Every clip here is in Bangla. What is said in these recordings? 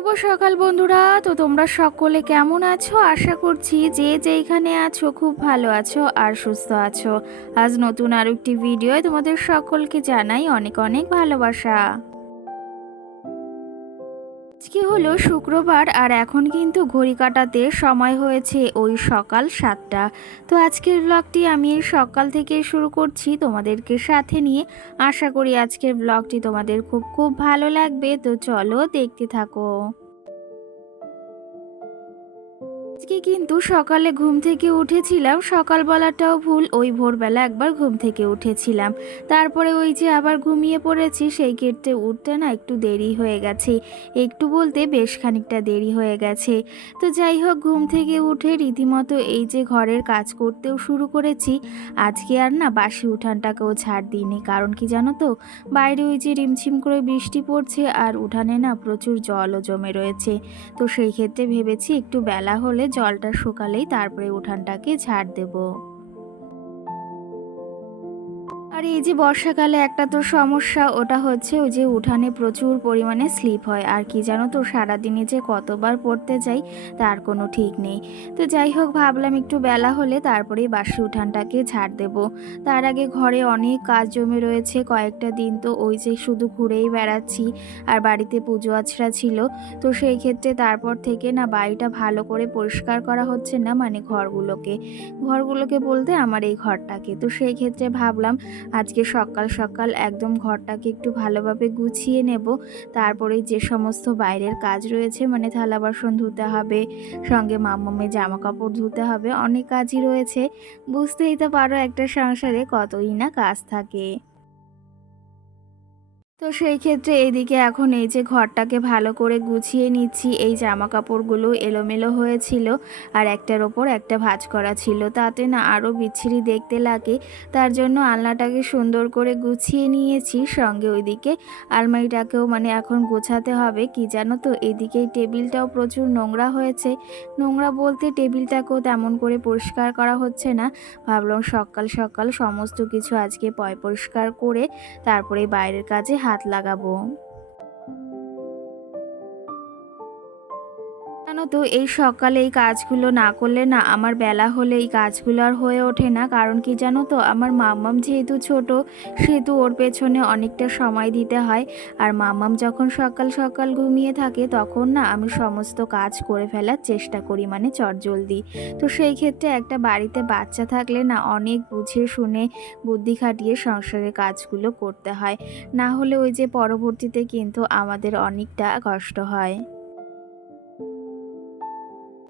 শুভ সকাল বন্ধুরা। তো তোমরা সকলে কেমন আছো? আশা করছি যে যেইখানে আছো খুব ভালো আছো আর সুস্থ আছো। আজ নতুন আরও একটি ভিডিও তোমাদের সকলকে জানাই অনেক অনেক ভালোবাসা। আজকে হলো শুক্রবার আর এখন কিন্তু ঘড়ি কাটাতে সময় হয়েছে ওই সকাল সাতটা। তো আজকের ব্লগটি আমি সকাল থেকে শুরু করছি তোমাদেরকে সাথে নিয়ে। আশা করি আজকের ব্লগটি তোমাদের খুব খুব ভালো লাগবে। তো চলো দেখতে থাকো। আজকে কিন্তু সকালে ঘুম থেকে উঠেছিলাম সকালবেলাটাও ভুল, ওই ভোরবেলা একবার ঘুম থেকে উঠেছিলাম। তারপরে ওই যে আবার ঘুমিয়ে পড়েছি, সেই ক্ষেত্রে উঠতে না একটু দেরি হয়ে গেছে, একটু বলতে বেশ খানিকটা দেরি হয়ে গেছে। তো যাই হোক, ঘুম থেকে উঠে রীতিমতো এই যে ঘরের কাজ করতেও শুরু করেছি, আজকে আর না বাসি উঠানটাকেও ছাড় দিইনি। কারণ কি জানো তো, বাইরে ওই যে রিমঝিম করে বৃষ্টি পড়ছে, আর উঠানে না প্রচুর জলও জমে রয়েছে। তো সেই ক্ষেত্রে ভেবেছি একটু বেলা হলে জলটা শুকালেই তারপরে উঠানটাকে ঝাড় দেবো। এই যে বর্ষাকালে একটা তো সমস্যা, ওটা হচ্ছে ওই যে উঠানে প্রচুর পরিমাণে স্লিপ হয়। আর কি জানো তো, সারাদিনে যে কতবার পড়তে যাই, তার কোনো ঠিক নেই। তো যাই হোক, ভাবলাম একটু বেলা হলে তারপরেই বাসি উঠানটাকে ঝাড় দেব। তার আগে ঘরে অনেক কাজ জমে রয়েছে, কয়েকটা দিন তো ওই যে শুধু ঘুরেই বেড়াচ্ছি আর বাড়িতে পুজো আছড়া ছিল। তো সেই ক্ষেত্রে তারপর থেকে না বাড়িটা ভালো করে পরিষ্কার করা হচ্ছে না মানে ঘরগুলোকে। ঘরগুলোকে বলতে আমার এই ঘরটাকে। তো সেই ক্ষেত্রে ভাবলাম আজকে সকাল সকাল একদম ঘরটাকে একটু ভালোভাবে গুছিয়ে নেব। তারপরে যে সমস্ত বাইরের কাজ রয়েছে মানে থালা বাসন ধুতে হবে, সঙ্গে মামে জামা কাপড় ধুতে হবে, অনেক কাজই রয়েছে। বুঝতেই তো পারো একটা সংসারে কতই না কাজ থাকে। তো সেই ক্ষেত্রে এদিকে এখন এই যে ঘরটাকে ভালো করে গুছিয়ে নিচ্ছি, এই জামা কাপড়গুলো এলোমেলো হয়েছিল আর একটার ওপর একটা ভাঁজ করা ছিল। তাতে না আরও বিচ্ছিরি দেখতে লাগে, তার জন্য আলনাটাকে সুন্দর করে গুছিয়ে নিয়েছি। সঙ্গে ওইদিকে আলমারিটাকেও মানে এখন গোছাতে হবে, কি জানো তো? এদিকে টেবিলটাও প্রচুর নোংরা হয়েছে। নোংরা বলতে টেবিলটাকেও তেমন করে পরিষ্কার করা হচ্ছে না। ভাবলাম সকাল সকাল সমস্ত কিছু আজকে পয় পরিষ্কার করে তারপরে বাইরের কাজে হাত লাগাবো। জানো তো, এই সকালে এই কাজগুলো না করলে না আমার বেলা হলে এই কাজগুলো আর হয়ে ওঠে না। কারণ কি জানো তো, আমার মাম্মাম যেহেতু ছোট, সেহেতু ওর পেছনে অনেকটা সময় দিতে হয়। আর মাম্মাম যখন সকাল সকাল ঘুমিয়ে থাকে, তখন না আমি সমস্ত কাজ করে ফেলার চেষ্টা করি মানে চটজলদি তো সেই ক্ষেত্রে একটা বাড়িতে বাচ্চা থাকলে না অনেক বুঝে শুনে বুদ্ধি খাটিয়ে সংসারের কাজগুলো করতে হয়। না হলে ওই যে পরবর্তীতে কিন্তু আমাদের অনেকটা কষ্ট হয়।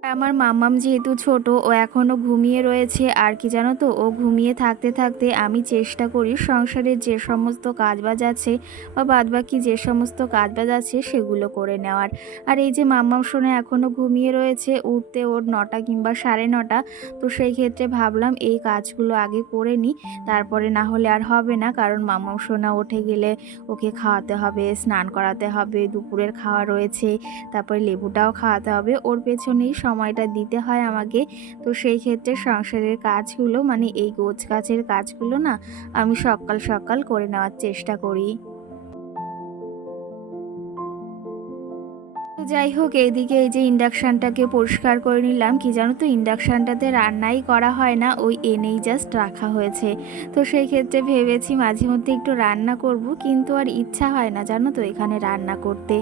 আমার মাম্মাম যেহেতু ছোট, ও এখনও ঘুমিয়ে রয়েছে, আর কি জানো তো, ও ঘুমিয়ে থাকতে থাকতে আমি চেষ্টা করি সংসারের যে সমস্ত কাজবাজ আছে বা বাদবাকি যে সমস্ত কাজবাজ আছে সেগুলো করে নেওয়ার। আর এই যে মাম্মাম শোনে এখনও ঘুমিয়ে রয়েছে, উঠতে ওর নটা কিংবা সাড়ে নটা, তো সেই ক্ষেত্রে ভাবলাম এই কাজগুলো আগে করে নিই, তারপরে না হলে আর হবে না, কারণ মাম্মাম সোনা উঠে গেলে ওকে খাওয়াতে হবে, স্নান করাতে হবে, দুপুরের খাওয়া রয়েছে, তারপরে লেবুটাও খাওয়াতে হবে, ওর পেছনেই সময়টা দিতে হয় আমাকে। তো সেই ক্ষেত্রে সংসারের কাজগুলো মানে এই গোছ গাছের কাজগুলো না, আমি সকাল সকাল করে নেওয়ার চেষ্টা করি। যাই হোক এইদিকে এই যে ইন্ডাকশানটাকে পরিষ্কার করে নিলাম, কি জানো তো, ইন্ডাকশানটাতে রান্নাই করা হয় না, ওই এনেই জাস্ট রাখা হয়েছে। তো সেই ক্ষেত্রে ভেবেছি মাঝে মধ্যে একটু রান্না করব, কিন্তু আর ইচ্ছা হয় না, জানো তো, এখানে রান্না করতে।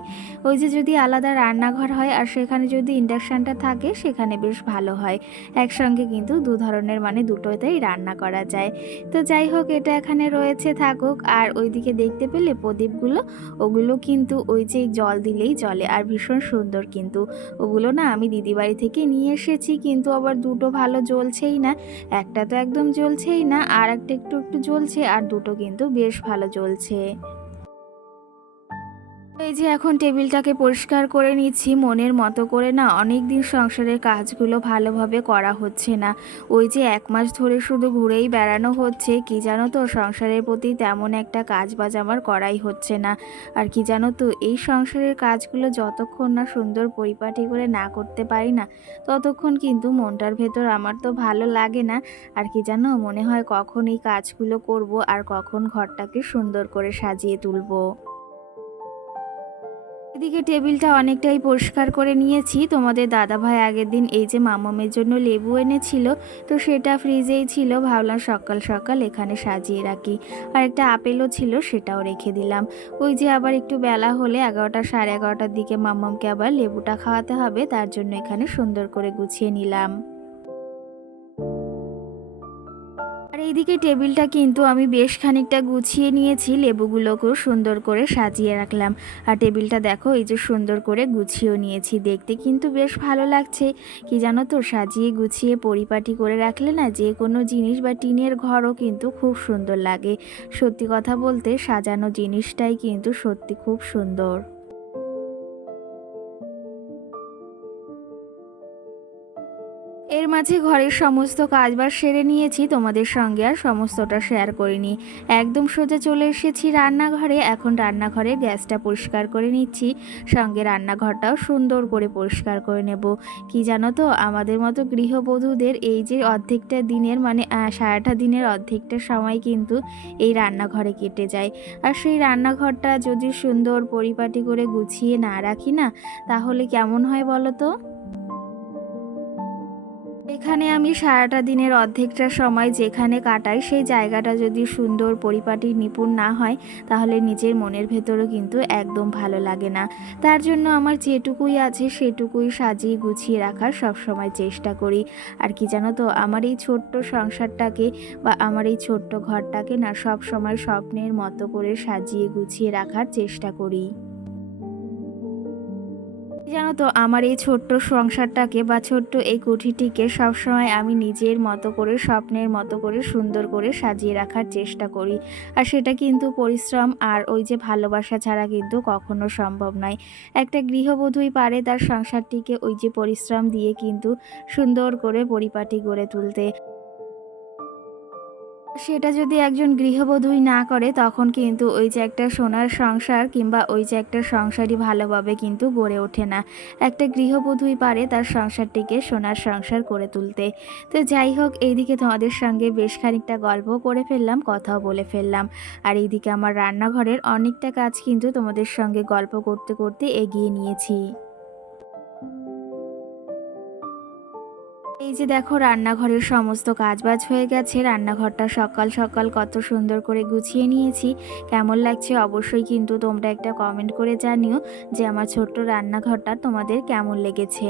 ওই যে যদি আলাদা রান্নাঘর হয়, আর সেখানে যদি ইন্ডাকশানটা থাকে, সেখানে বেশ ভালো হয়। একসঙ্গে কিন্তু দু ধরনের মানে দুটোতেই রান্না করা যায়। তো যাই হোক এটা এখানে রয়েছে, থাকুক। আর ওইদিকে দেখতে পেলে প্রদীপগুলো, ওগুলো কিন্তু ওই যে জল দিলেই জলে আর ভীষণ সুন্দর। কিন্তু ওগুলো না আমি দিদি বাড়ি থেকে নিয়ে এসেছি, কিন্তু আবার দুটো ভালো জ্বলছেই না। একটা তো একদম জ্বলছেই না আর একটা একটু একটু জ্বলছে, আর দুটো কিন্তু বেশ ভালো জ্বলছে। এই যে এখন টেবিলটাকে পরিষ্কার করে নিচ্ছি, মনের মতো করে না অনেক দিন সংসারের কাজগুলো ভালোভাবে করা হচ্ছে না। ওই যে এক মাস ধরে শুধু ঘুরেই বেড়ানো হচ্ছে, কি জানো তো, সংসারের প্রতি তেমন একটা কাজ বাজ আমার করাই হচ্ছে না। আর কি জানো তো, এই সংসারের কাজগুলো যতক্ষণ না সুন্দর পরিপাটি করে না করতে পারি না, ততক্ষণ কিন্তু মনটার ভেতর আমার তো ভালো লাগে না। আর কি জানো, মনে হয় কখন এই কাজগুলো করব আর কখন ঘরটাকে সুন্দর করে সাজিয়ে তুলবো। এদিকে টেবিলটা অনেকটাই পরিষ্কার করে নিয়েছি। তোমাদের দাদাভাই আগের দিন এই যে মামামের জন্য লেবু এনেছিল, তো সেটা ফ্রিজেই ছিল। ভাবলাম সকাল সকাল এখানে সাজিয়ে রাখি। আর একটা আপেলও ছিল, সেটাও রেখে দিলাম। ওই যে আবার একটু বেলা হলে এগারোটা সাড়ে এগারোটার দিকে মামামকে আবার লেবুটা খাওয়াতে হবে, তার জন্য এখানে সুন্দর করে গুছিয়ে নিলাম। এইদিকে টেবিলটা কিন্তু আমি বেশ খানিকটা গুছিয়ে নিয়েছি, লেবুগুলোকেও সুন্দর করে সাজিয়ে রাখলাম। আর টেবিলটা দেখো, এই যে সুন্দর করে গুছিয়েও নিয়েছি, দেখতে কিন্তু বেশ ভালো লাগছে। কি জানো তো, সাজিয়ে গুছিয়ে পরিপাটি করে রাখলে না যে কোনো জিনিস বা টিনের ঘরও কিন্তু খুব সুন্দর লাগে। সত্যি কথা বলতে, সাজানো জিনিসটাই কিন্তু সত্যি খুব সুন্দর। এর মাঝে ঘরের সমস্ত কাজবাজ সেরে নিয়েছি, তোমাদের সঙ্গে আর সমস্তটা শেয়ার করিনি। একদম সোজা চলে এসেছি রান্নাঘরে, এখন রান্নাঘরে গ্যাসটা পরিষ্কার করে নিচ্ছি। সঙ্গে রান্নাঘরটাও সুন্দর করে পরিষ্কার করে নেব। কি জানো তো, আমাদের মতো গৃহবধূদের এই যে অর্ধেকটা দিনের মানে সারাটা দিনের অর্ধেকটা সময় কিন্তু এই রান্নাঘরে কেটে যায়। আর সেই রান্নাঘরটা যদি সুন্দর পরিপাটি করে গুছিয়ে না রাখি না, তাহলে কেমন হয় বলো তো? এখানে আমি সারাটা দিনের অর্ধেকটা সময় যেখানে কাটাই, সেই জায়গাটা যদি সুন্দর পরিপাটি নিপুণ না হয়, তাহলে নিজের মনের ভেতরও কিন্তু একদম ভালো লাগে না। তার জন্য আমার যেটুকুই আছে, সেটুকুই সাজিয়ে গুছিয়ে রাখার সবসময় চেষ্টা করি। আর কি জানো তো, আমার এই ছোট্ট সংসারটাকে বা আমার এই ছোট্ট ঘরটাকে না সব সময় স্বপ্নের মতো করে সাজিয়ে গুছিয়ে রাখার চেষ্টা করি। জানো তো, আমার এই ছোট্ট সংসারটাকে বা ছোট্ট এই কুঠিটিকে সবসময় আমি নিজের মতো করে, স্বপ্নের মতো করে, সুন্দর করে সাজিয়ে রাখার চেষ্টা করি। আর সেটা কিন্তু পরিশ্রম আর ওই যে ভালোবাসা ছাড়া কিন্তু কখনো সম্ভব নয়। একটা গৃহবধূই পারে তার সংসারটিকে ওই যে পরিশ্রম দিয়ে কিন্তু সুন্দর করে পরিপাটি গড়ে তুলতে। সেটা যদি একজন গৃহবধূই না করে, তখন কিন্তু ওই যে একটা সোনার সংসার কিংবা ওই যে একটা সংসারই ভালোভাবে কিন্তু গড়ে ওঠে না। একটা গৃহবধূই পারে তার সংসারটিকে সোনার সংসার করে তুলতে। তো যাই হোক, এইদিকে তোমাদের সঙ্গে বেশ খানিকটা গল্প করে ফেললাম, কথাও বলে ফেললাম। আর এইদিকে আমার রান্নাঘরের অনেকটা কাজ কিন্তু তোমাদের সঙ্গে গল্প করতে করতে এগিয়ে নিয়েছি। এই যে দেখো রান্নাঘরের সমস্ত কাজবাজ হয়ে গেছে, রান্নাঘরটা সকাল সকাল কত সুন্দর করে গুছিয়ে নিয়েছি। কেমন লাগছে অবশ্যই কিন্তু তোমরা একটা কমেন্ট করে জানিও যে আমার ছোট্ট রান্নাঘরটা তোমাদের কেমন লেগেছে।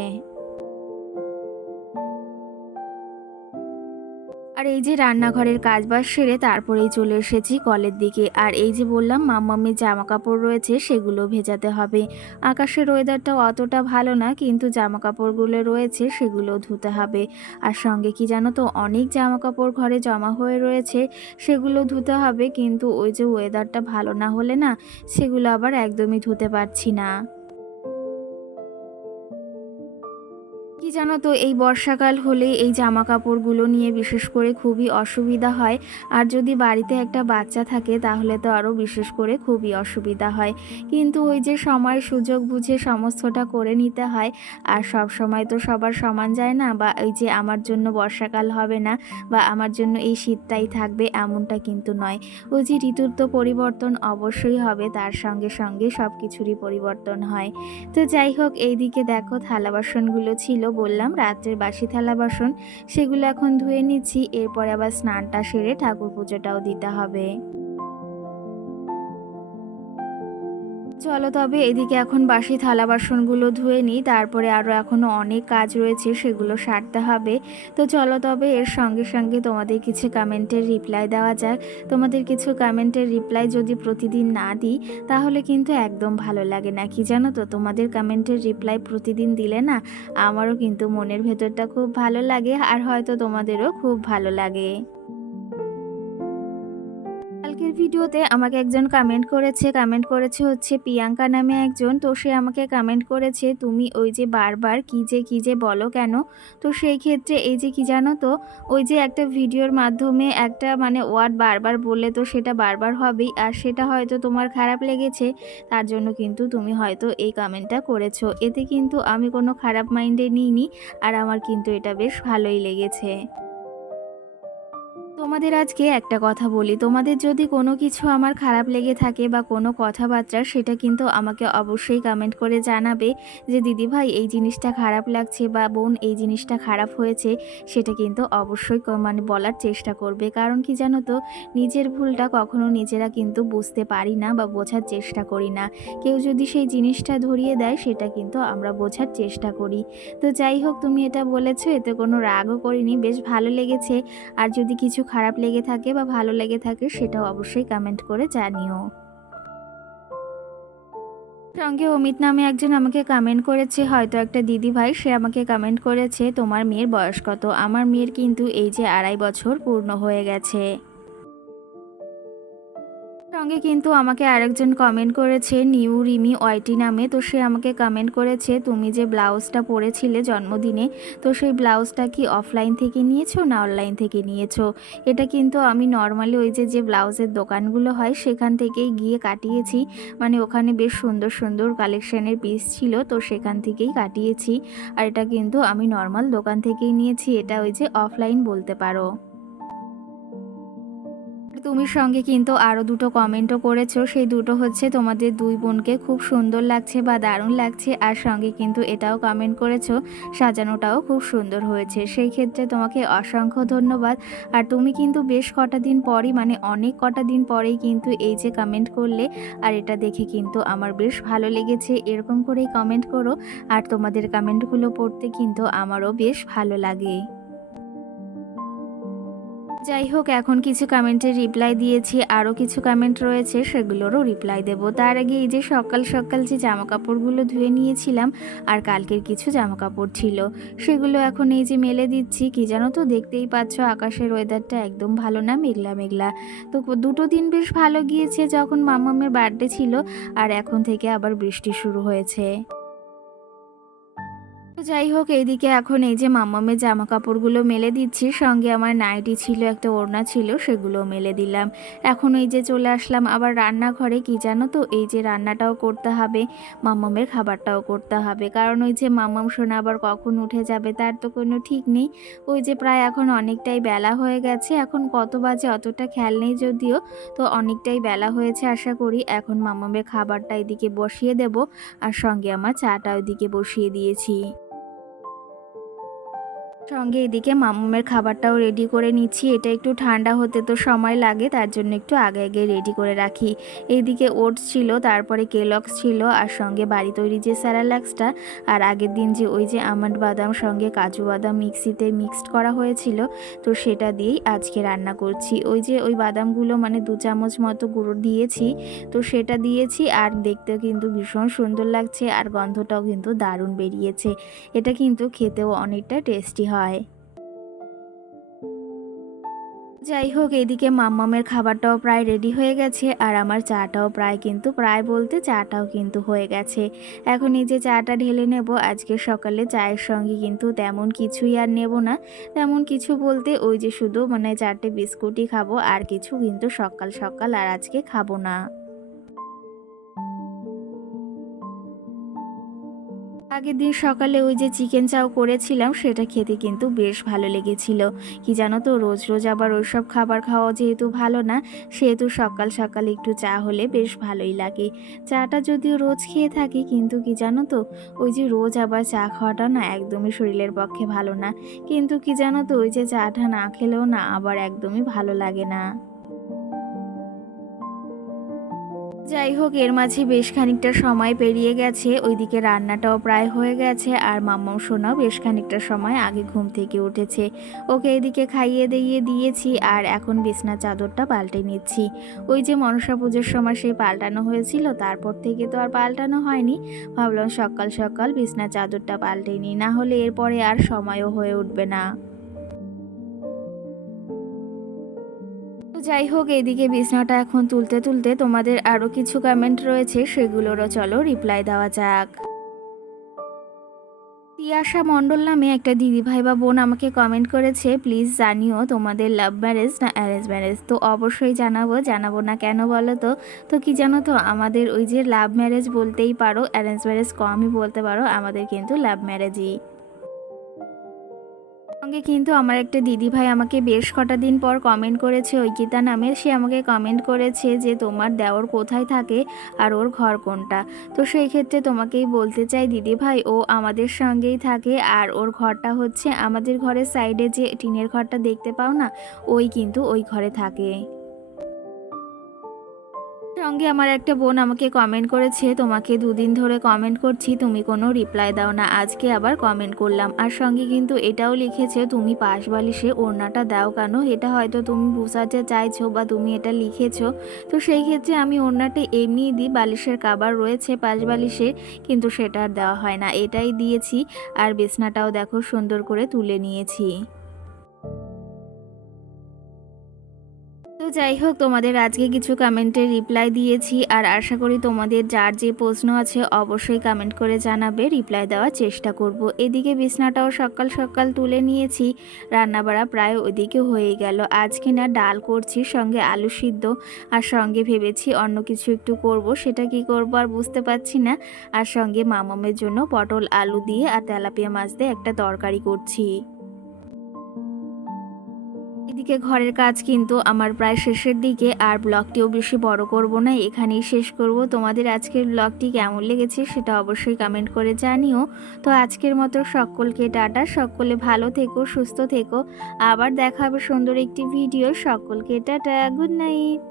আর এই যে রান্নাঘরের কাজবাজ সেরে তারপরেই চলে এসেছি কলের দিকে। আর এই যে বললাম, মাম্মামির জামা কাপড় রয়েছে, সেগুলো ভেজাতে হবে। আকাশের ওয়েদারটা অতটা ভালো না, কিন্তু জামা কাপড়গুলো রয়েছে, সেগুলো ধুতে হবে। আর সঙ্গে কি জানো তো, অনেক জামা কাপড় ঘরে জমা হয়ে রয়েছে, সেগুলো ধুতে হবে, কিন্তু ওই যে ওয়েদারটা ভালো না হলে না, সেগুলো আবার একদমই ধুতে পারছি না। কি জানো তো, এই বর্ষাকাল হলে এই জামা কাপড়গুলো নিয়ে বিশেষ করে খুবই অসুবিধা হয়। আর যদি বাড়িতে একটা বাচ্চা থাকে, তাহলে তো আরও বিশেষ করে খুবই অসুবিধা হয়। কিন্তু ওই যে সময়, সুযোগ বুঝে সমস্তটা করে নিতে হয়। আর সব সময় তো সবার সমান যায় না, বা এই যে আমার জন্য বর্ষাকাল হবে না, বা আমার জন্য এই শীতটাই থাকবে, এমনটা কিন্তু নয়। ওই যে ঋতুর তো পরিবর্তন অবশ্যই হবে, তার সঙ্গে সঙ্গে সব কিছুরই পরিবর্তন হয়। তো যাই হোক, এইদিকে দেখো থালা বাসনগুলো ছিল বললাম রাত্রের বাসি থালা বাসন, সেগুলো এখন ধুয়ে নিচ্ছি, এরপরে আবার স্নানটা সেরে ঠাকুর পুজোটাও দিতে হবে। চলো তবে এদিকে এখন বাসি থালা বাসনগুলো ধুয়ে নিই, তারপরে আরও এখনও অনেক কাজ রয়েছে, সেগুলো সারতে হবে। তো চলো তবে এর সঙ্গে সঙ্গে তোমাদের কিছু কমেন্টের রিপ্লাই দেওয়া যাক। তোমাদের কিছু কমেন্টের রিপ্লাই যদি প্রতিদিন না দিই, তাহলে কিন্তু একদম ভালো লাগে না। কি জানো তো, তোমাদের কমেন্টের রিপ্লাই প্রতিদিন দিলে না, আমারও কিন্তু মনের ভেতরটা খুব ভালো লাগে, আর হয়তো তোমাদেরও খুব ভালো লাগে। ভিডিওতে আমাকে একজন কমেন্ট করেছে। কমেন্ট করেছে হচ্ছে, প্রিয়াঙ্কা নামে একজন। তো সে আমাকে কমেন্ট করেছে, তুমি ওই যে বারবার কী যে কী যে বলো কেন? তো সেই ক্ষেত্রে এই যে কি জানো তো, ওই যে একটা ভিডিওর মাধ্যমে একটা মানে ওয়ার্ড বারবার বললে তো সেটা বারবার হবেই। আর সেটা হয়তো তোমার খারাপ লেগেছে, তার জন্য কিন্তু তুমি হয়তো এই কমেন্টটা করেছ। এতে কিন্তু আমি কোনো খারাপ মাইন্ডে নিইনি, আর আমার কিন্তু এটা বেশ ভালোই লেগেছে। তোমাদের আজকে একটা কথা বলি। তোমাদের যদি কোনো কিছু আমার খারাপ লেগে থাকে বা কোনো কথাবার্তা সেটা কিন্তু আমাকে অবশ্যই কমেন্ট করে জানাবে যে, দিদি ভাই, এই জিনিসটা খারাপ লাগছে বা বোন, এই জিনিসটা খারাপ হয়েছে। সেটা কিন্তু অবশ্যই মানে বলার চেষ্টা করবে। কারণ কি জানো তো, নিজের ভুলটা কখনো নিজেরা কিন্তু বুঝতে পারি না বা বোঝার চেষ্টা করি না। কেউ যদি সেই জিনিসটা ধরিয়ে দেয়, সেটা কিন্তু আমরা বোঝার চেষ্টা করি। তো যাই হোক, তুমি এটা বলেছ, এতে কোনো রাগও করিনি। বেশ ভালো লেগেছে। আর যদি কিছু খারাপ লেগে থাকে বা ভালো লেগে থাকে সেটাও অবশ্যই কমেন্ট করে জানিও। সঙ্গে অমিত নামে একজন আমাকে কমেন্ট করেছে, হয়তো একটা দিদি ভাই সে আমাকে কমেন্ট করেছে, তোমার মেয়ের বয়স কত? আমার মেয়ের কিন্তু এই যে আড়াই বছর পূর্ণ হয়ে গেছে। সঙ্গে কিন্তু আমাকে আরেকজন কমেন্ট করেছে, নিউ রিমি ওয়াইটি নামে। তো সে আমাকে কমেন্ট করেছে, তুমি যে ব্লাউজটা পরেছিলে জন্মদিনে, তো সেই ব্লাউজটা কি অফলাইন থেকে নিয়েছো না অনলাইন থেকে নিয়েছো? এটা কিন্তু আমি নর্মালি ওই যে যে ব্লাউজের দোকানগুলো হয়, সেখান থেকেই গিয়ে কাটিয়েছি। মানে ওখানে বেশ সুন্দর সুন্দর কালেকশানের পিস ছিল, তো সেখান থেকেই কাটিয়েছি। আর এটা কিন্তু আমি নর্মাল দোকান থেকেই নিয়েছি, এটা ওই যে অফলাইন বলতে পারো। তুমি সঙ্গে কিন্তু আরও দুটো কমেন্টও করেছ। সেই দুটো হচ্ছে তোমাদের দুই বোনকে খুব সুন্দর লাগছে বা দারুণ লাগছে, আর সঙ্গে কিন্তু এটাও কমেন্ট করেছ, সাজানোটাও খুব সুন্দর হয়েছে। সেই ক্ষেত্রে তোমাকে অসংখ্য ধন্যবাদ। আর তুমি কিন্তু বেশ কটা দিন পরই মানে অনেক কটা দিন পরেই কিন্তু এই যে কমেন্ট করলে, আর এটা দেখে কিন্তু আমার বেশ ভালো লেগেছে। এরকম করেই কমেন্ট করো, আর তোমাদের কমেন্টগুলো পড়তে কিন্তু আমারও বেশ ভালো লাগে। যাই হোক, এখন কিছু কমেন্টের রিপ্লাই দিয়েছি আরও কিছু কমেন্ট রয়েছে, সেগুলোরও রিপ্লাই দেব। তার আগে এই যে সকাল সকাল যে জামা কাপড়গুলো ধুয়ে নিয়েছিলাম, আর কালকের কিছু জামা কাপড় ছিল, সেগুলো এখন এই যে মেলে দিচ্ছি, কি জানো তো, দেখতেই পাচ্ছ আকাশের ওয়েদারটা একদম ভালো না, মেঘলা মেঘলা। তো দুটো দিন বেশ ভালো গিয়েছে যখন মামামের বার্থডে ছিল, আর এখন থেকে আবার বৃষ্টি শুরু হয়েছে। যাই হোক, এইদিকে এখন এই যে মাম্মামের জামা কাপড়গুলো মেলে দিচ্ছি। সঙ্গে আমার নাইটি ছিল, একটা ওড়না ছিল সেগুলো মেলে দিলাম। এখন এই যে চলে আসলাম আবার রান্নাঘরে। কি জানো তো, এই যে রান্নাটাও করতে হবে, মাম্মামের খাবারটাও করতে হবে। কারণ ওই যে মাম্মাম সোনা আবার কখন উঠে যাবে তার তো কোনো ঠিক নেই। ওই যে প্রায় এখন অনেকটাই বেলা হয়ে গেছে, এখন কত বাজে অতটা খেয়াল নেই যদিও, তো অনেকটাই বেলা হয়েছে আশা করি। এখন মাম্মামের খাবারটা এদিকে বসিয়ে দেব, আর সঙ্গে আমার চাটা ওইদিকে বসিয়ে দিয়েছি। সঙ্গে এদিকে মামুমের খাবারটাও রেডি করে নিচ্ছি। এটা একটু ঠান্ডা হতে তো সময় লাগে, তার জন্য একটু আগে আগে রেডি করে রাখি। এইদিকে ওটস ছিল, তারপরে কেলক্স ছিল, আর সঙ্গে বাড়ি তৈরি যে স্যারালাক্সটা, আর আগের দিন যে ওই যে আমন্ড বাদাম, সঙ্গে কাজু বাদাম মিক্সিতে মিক্সড করা হয়েছিল, তো সেটা দিয়েই আজকে রান্না করছি। ওই যে ওই বাদামগুলো মানে দু চামচ মতো গুঁড়ো দিয়েছি, তো সেটা দিয়েছি, আর দেখতেও কিন্তু ভীষণ সুন্দর লাগছে, আর গন্ধটাও কিন্তু দারুণ বেরিয়েছে। এটা কিন্তু খেতেও অনেকটা টেস্টি হয়। যাই হোক এদিকে মাম্মামের খাবারটাও প্রায় রেডি হয়ে গেছে আর আমার চাটাও প্রায় কিন্তু, প্রায় বলতে চাটাও কিন্তু হয়ে গেছে। এখন এই যে চাটা ঢেলে নেব, আজকে সকালে চায়ের সঙ্গে কিন্তু তেমন কিছুই আর নেব না। তেমন কিছু বলতে ওই যে শুধু মানে চারটে বিস্কুটই খাব, আর কিছু কিন্তু সকাল সকাল আর আজকে খাব না। আগের দিন সকালে ওই যে চিকেন চাও করেছিলাম, সেটা খেতে কিন্তু বেশ ভালো লেগেছিল। কি জানো তো, রোজ রোজ আবার ওইসব খাবার খাওয়া যেহেতু ভালো না, সেহেতু সকাল সকাল একটু চা হলে বেশ ভালোই লাগে। চাটা যদিও রোজ খেয়ে থাকি, কিন্তু কি জানো তো, ওই যে রোজ আবার চা খাওয়াটা না একদমই শরীরের পক্ষে ভালো না। কিন্তু কি জানো তো, ওই যে চাটা না খেলেও না আবার একদমই ভালো লাগে না। যাই হোক, এর মাঝে বেশ খানিকটা সময় পেরিয়ে গেছে। ওইদিকে রান্নাটাও প্রায় হয়ে গেছে আর মাম্মাম সোনাও বেশ খানিকটা সময় আগে ঘুম থেকে উঠেছে। ওকে এদিকে খাইয়ে দিয়ে দিয়েছি আর এখন বিছনা চাদরটা পাল্টে নিচ্ছি। ওই যে মনসা পুজোর সময় সেই পাল্টানো হয়েছিল, তারপর থেকে তো আর পাল্টানো হয়নি। ভাবলাম সকাল সকাল বিছনা চাদরটা পাল্টে নিই, না হলে এরপরে আর সময়ও হয়ে উঠবে না। তো যাই হোক এইদিকে বিছনাটা এখন তুলতে তুলতে তোমাদের আরও কিছু কমেন্ট রয়েছে, সেগুলোরও চলো রিপ্লাই দেওয়া যাক। তিয়াশা মণ্ডল নামে একটা দিদিভাই বা বোন আমাকে কমেন্ট করেছে প্লিজ জানিও তোমাদের লাভ ম্যারেজ না অ্যারেঞ্জ ম্যারেজ তো অবশ্যই জানাব জানাব না কেন বলো তো? তো কি জানো তো, আমাদের ওই যে লাভ ম্যারেজ বলতেই পারো অ্যারেঞ্জ ম্যারেজ কমই বলতে পারো, আমাদের কিন্তু লাভ ম্যারেজই সঙ্গে কিন্তু আমার একটা দিদি ভাই আমাকে বেশ কটা দিন পর কমেন্ট করেছে ঐকিতা নামের সে আমাকে কমেন্ট করেছে যে, তোমার দেওর কোথায় থাকে আর ওর ঘর কোনটা? তো সেই ক্ষেত্রে তোমাকেই বলতে চাই দিদি ভাই ও আমাদের সঙ্গেই থাকে আর ওর ঘরটা হচ্ছে আমাদের ঘরের সাইডে যে টিনের ঘরটা দেখতে পাও না, ওই কিন্তু ওই ঘরে থাকে। সঙ্গে আমার একটা বোন আমাকে কমেন্ট করেছে, তোমাকে দুদিন ধরে কমেন্ট করছি, তুমি কোনো রিপ্লাই দাও না, আজকে আবার কমেন্ট করলাম। আর সঙ্গে কিন্তু এটাও লিখেছে, তুমি পাশ বালিশে ওড়নাটা দাও কেন? এটা হয়তো তুমি বোঝাতে চাইছো বা তুমি এটা লিখেছো। তো সেই ক্ষেত্রে আমি ওড়নাটা এমনিই দিই, বালিশের কাবার রয়েছে পাশ বালিশে, কিন্তু সেটা আর দেওয়া হয় না। এটাই দিয়েছি, আর বিছনাটাও দেখো সুন্দর করে তুলে নিয়েছি। যাই হোক, তোমাদের আজকে কিছু কমেন্টের রিপ্লাই দিয়েছি আর আশা করি তোমাদের যার যে প্রশ্ন আছে অবশ্যই কমেন্ট করে জানাবে। রিপ্লাই দেওয়ার চেষ্টা করব। এদিকে বিছনাটাও সকাল সকাল তুলে নিয়েছি। রান্নাবাড়া প্রায় ওদিকে হয়ে গেল। আজকে না ডাল করছি, সঙ্গে আলু সিদ্ধ আর সঙ্গে ভেবেছি অন্য কিছু একটু করব। সেটা কি করব আর বুঝতে পারছি না। আর সঙ্গে মামামের জন্য পটল আলু দিয়ে আর তেলাপিয়া মাছ দিয়ে একটা তরকারি করছি। এদিকে ঘরের কাজ কিন্তু আমার প্রায় শেষের দিকে, আর ব্লগটিও বেশি বড় করব না, এখানেই শেষ করব। তোমাদের আজকের ব্লগটি কেমন লেগেছে সেটা অবশ্যই কমেন্ট করে জানিও। তো আজকের মতো সকলকে টাটা, সকলে ভালো থেকো, সুস্থ থেকো। আবার দেখা হবে সুন্দর একটি ভিডিও সকলকে টাটা গুড নাইট